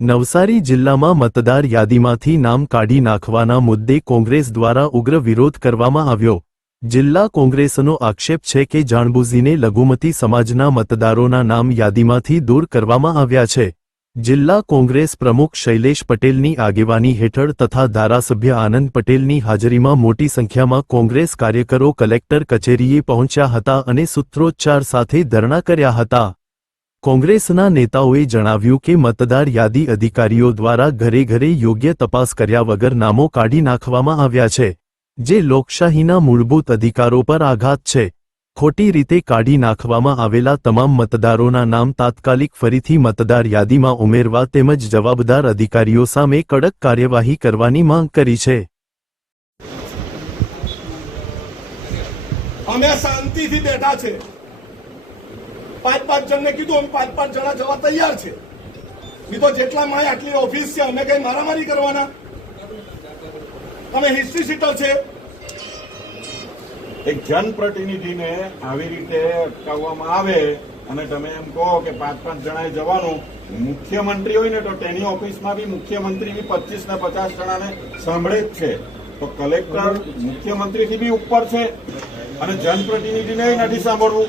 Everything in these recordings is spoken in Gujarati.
નવસારી જિલ્લામાં મતદાર યાદીમાંથી નામ કાઢી નાખવાના મુદ્દે કોંગ્રેસ દ્વારા ઉગ્ર વિરોધ કરવામાં આવ્યો। જિલ્લા કોંગ્રેસનો આક્ષેપ છે કે જાણબૂજીને લઘુમતી સમાજના મતદારોના નામ યાદીમાંથી દૂર કરવામાં આવ્યા છે। જિલ્લા કોંગ્રેસ પ્રમુખ શૈલેષ પટેલની આગેવાની હેઠળ તથા ધારાસભ્ય આનંદ પટેલની હાજરીમાં મોટી સંખ્યામાં કોંગ્રેસ કાર્યકરો કલેક્ટર કચેરીએ પહોંચ્યા હતા અને સૂત્રોચ્ચાર સાથે ધરણા કર્યા હતા। કોંગ્રેસના નેતાઓએ જણાવ્યું કે મતદાર યાદી અધિકારીઓ દ્વારા ઘરે ઘરે યોગ્ય તપાસ કર્યા વગર નામો કાઢી નાખવામાં આવ્યા છે, જે લોકશાહીના મૂળભૂત અધિકારો પર આઘાત છે। ખોટી રીતે કાઢી નાખવામાં આવેલા તમામ મતદારોના નામ તાત્કાલિક ફરીથી મતદાર યાદીમાં ઉમેરવા તેમજ જવાબદાર અધિકારીઓ સામે કડક કાર્યવાહી કરવાની માંગ કરી છે। અમે શાંતિથી બેઠા છે। પાંચ જણને કીધું અમે પાંચ જણા જવા તૈયાર છે। બીજો જેટલા માય આટલી ઓફિસ છે, અમે કઈ મારામારી કરવાના? અમે હિસ્ટ્રી સીટર છે। એક જનપ્રતિનિધિને આવી રીતે અટકાવવામાં આવે અને તમે એમ કહો કે પાંચ જણાએ જવાનું, મુખ્યમંત્રી હોય ને તો તેની ઓફિસમાં બી મુખ્યમંત્રી બી 25 ને 50 જણાને સાંભળે જ છે, તો કલેક્ટર મુખ્યમંત્રીથી બી ઉપર છે અને જનપ્રતિનિધિને નથી સાંભળવું।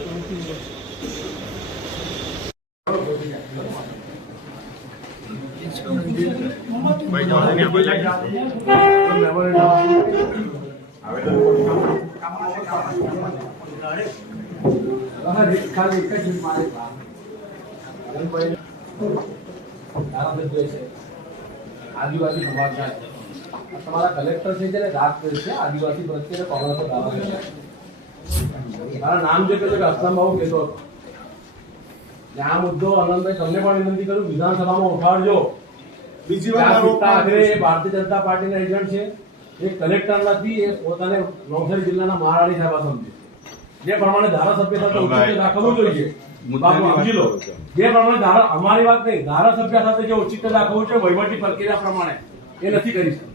આદિવાસી સમાજના તમારા કલેક્ટર છે જેને રાત કરી છે આદિવાસી પ્રત્યે કોંગ્રેસ દાવા કરે મારા નામ જે કહે છે કે અસલામ કહેતો હતો। આ મુદ્દો આનંદભાઈ તમને પણ વિનંતી કરું વિધાનસભામાં ઉઠાડજો। બીજી વાર ભારતીય જનતા પાર્ટીના એજન્ટ છે, એ કલેક્ટર નથી, એ પોતાને નવસારી જિલ્લાના મહારાણી સાહેબ સમજે। જે પ્રમાણે ધારાસભ્ય સાથે ઉચિત દાખવવું જોઈએ, સમજી લો, જે પ્રમાણે અમારી વાત નહીં, ધારાસભ્ય સાથે જે ઉચિત દાખવવું છે વહીવટી પ્રક્રિયા પ્રમાણે એ નથી કરી શકતા।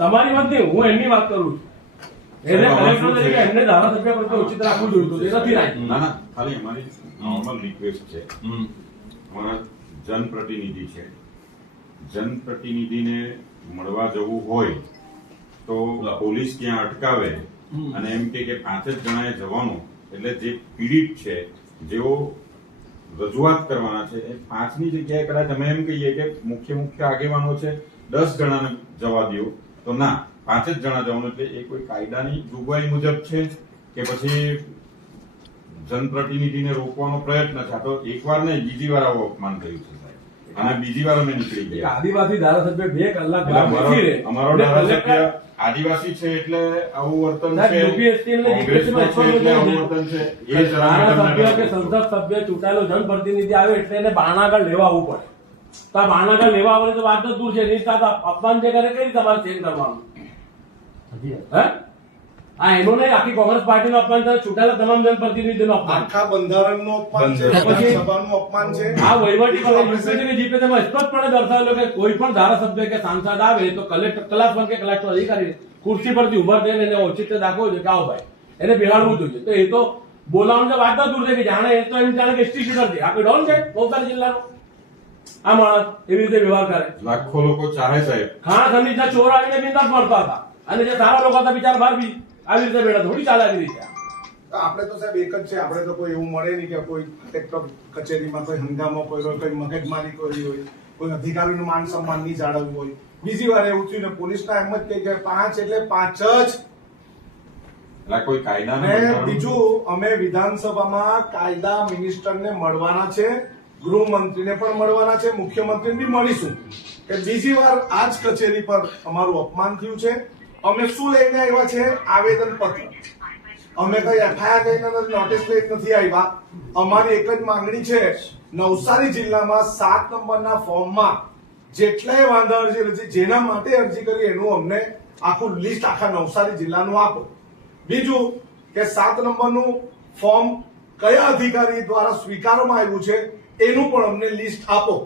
તમારી વાત નહીં, હું એમની વાત કરું છું। એને કલેક્ટર તરીકે એમને ધારાસભ્ય પ્રત્યે ઉચિત રાખવું જોઈતું, એ નથી રાખ્યું। ના, ખાલી અમારી નોર્મલ રિક્વેસ્ટ છે, અમારા જનપ્રતિનિધિ છે, જનપ્રતિનિધિને મળવા જવું હોય તો પોલીસ ક્યાં અટકાવે અને એમ કે 5 જ જણાએ જવાનું, એટલે જે પીડિત છે, જેઓ રજૂઆત કરવાના છે, એ 5ની જગ્યાએ કદાચ અમે એમ કહીએ કે મુખ્ય આગેવાનો છે 10 જણાને જવા દો, તો ના, 5 જ જણા જવાનું, એટલે એ કોઈ કાયદાની જોગવાઈ મુજબ છે કે પછી જનપ્રતિનિધિને રોકવાનો પ્રયત્ન છે? આ તો એકવાર નહીં, બીજી વાર આવું અપમાન થયું છે સાહેબ, અને બીજી વાર અમે નીકળી ગયા। આદિવાસી ધારાસભ્ય 2 કલાક અમારો ધારાસભ્ય આદિવાસી છે એટલે આવું વર્તન છે, કોંગ્રેસમાં છે એટલે આવું વર્તન છે। એ ધારાસભ્ય કે સંસદ સભ્ય ચૂંટાયેલો જનપ્રતિનિધિ આવે એટલે એને બાણાગઢ લેવા આવવું પડે, તો આ બાણાગઢ લેવા આવવાની તો વાત જ દૂર છે, એની સાથે અપમાન જે કરે કઈ તમારે ચેન્જ કરવાનું? આ એનું નહીં, આખી કોંગ્રેસ પાર્ટીનું અપમાન છે, ચૂંટાયેલા તમામ જનપ્રતિનિધિનું અપમાન, આખા બંધારણનું અપમાન છે, સભાનું અપમાન છે। આ વહીવટી જીપીએસસીમાં સ્પષ્ટપણે દર્શાવેલું કે કોઈ પણ ધારાસભ્ય કે સાંસદ આવે તો કલેક્ટર ક્લાસ 1 કે ક્લાસ 2 અધિકારી ખુરશી પરથી ઉભા થઈને એને ઔચિત્ય દાખવવું જોઈએ કે આવો ભાઈ, એને બેહાડવું જોઈએ। તો એ તો બોલાવવાની વાત જ દૂર છે કે જાણે એ તો એમ જાણે કે ઇન્સ્ટિટ્યુટર છે, આપણે ડોન છે નવસારી જિલ્લાનો આ માણસ એવી રીતે વ્યવહાર કરે। લાખો લોકો ચાહે સાહેબ, ખાણા ખનીજના ચોર આવીને બિંદાસ મળતા હતા, અને જે સારા લોકો હતા બિચારા બહાર બી આવી રીતે બેઠા, થોડી ચાલે આવી રીતે। આપણે તો સાહેબ એક જ છે, આપણે તો કોઈ એવું મળે નહીં કે કોઈ કલેક્ટર કચેરીમાં કોઈ હંગામો કર્યો હોય, કોઈ મગજમારી કરી હોય, કોઈ અધિકારીનું માન સન્માન નહીં જાળવવું હોય। બીજી વાર એવું થયું ને પોલીસના એમ જ કે 5 એટલે 5 જ। કોઈ કાયદા બીજું, અમે વિધાનસભામાં કાયદા મિનિસ્ટરને મળવાના છે, ગૃહમંત્રીને પણ મળવાના છે, મુખ્યમંત્રીને બી મળીશું કે બીજી વાર આ જ કચેરી પર અમારું અપમાન થયું છે। અમે શું લઈને આવ્યા છે? આવેદન પત્ર। અમે કઈ એફઆઈઆર લઈને નોટિસ લઈને નથી આવ્યા। અમારી એક જ માંગણી છે, નવસારી જિલ્લામાં 7 નંબરના ફોર્મમાં જેટલાય વાંધા અરજી જેના માટે અરજી કરી એનું અમને આખું લિસ્ટ આખા નવસારી જિલ્લાનું આપો। બીજું કે 7 નંબરનું ફોર્મ કયા અધિકારી દ્વારા સ્વીકારવામાં આવ્યું છે એનું પણ અમને લિસ્ટ આપો।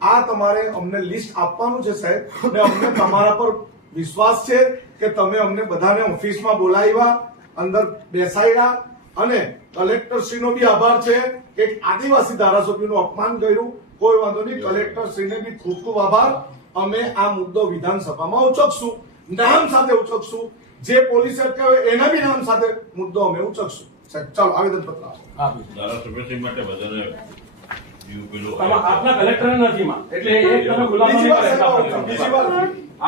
આ તમારે અમને લિસ્ટ આપવાનું છે સાહેબ, અને અમને તમારા પર વિશ્વાસ છે કે તમે અમને બધાને ઓફિસમાં બોલાવ્યા, અંદર બેસાડ્યા, અને કલેક્ટરશ્રીનો બી આભાર છે કે એક આદિવાસી ધારાસભ્યનું અપમાન કર્યું. કોઈ વાંધો નહીં, કલેક્ટર શ્રીને બી ખૂબ ખૂબ આભાર. અમે આ મુદ્દો વિધાનસભામાં ઉચકશું, નામ સાથે ઉચકશું. જે પોલીસે અટકાવ્યો એના બી નામ સાથે મુદ્દો અમે ઉચકશું. સાહેબ ચાલો આવેદન પત્ર આપો. ધારાસભ્યશ્રી માટે બધાને આપના કલેક્ટરને નથી માં, એટલે એક તમે ગુલામ બીજી વાર સાહેબ આવું છું, બીજી વાર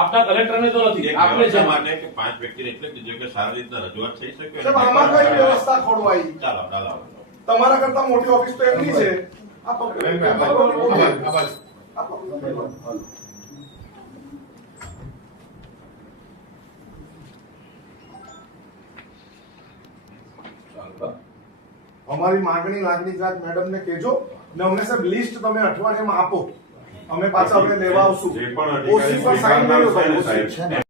આપના કલેક્ટરને તો નથી, આપણે છે માટે કે 5 વ્યક્તિને એટલે કીધું કે સારી રીતના રજૂઆત થઈ શકે. સાહેબ આમાં કઈ વ્યવસ્થા ખોરવાઈ? ચાલો ચાલો તમારા કરતા મોટી ઓફિસ તો એમની છે. આ પકડી અમારી માંગણી લાગણી જાત મેડમ ને કહેજો ને અમને સાહેબ લિસ્ટ તમે અઠવાડિયામાં આપો, અમે પાછા આપણે લેવા આવશું. જે પણ ઓસી પર સાઈન અધિકારી કર્યો ભાઈ, સાહેબ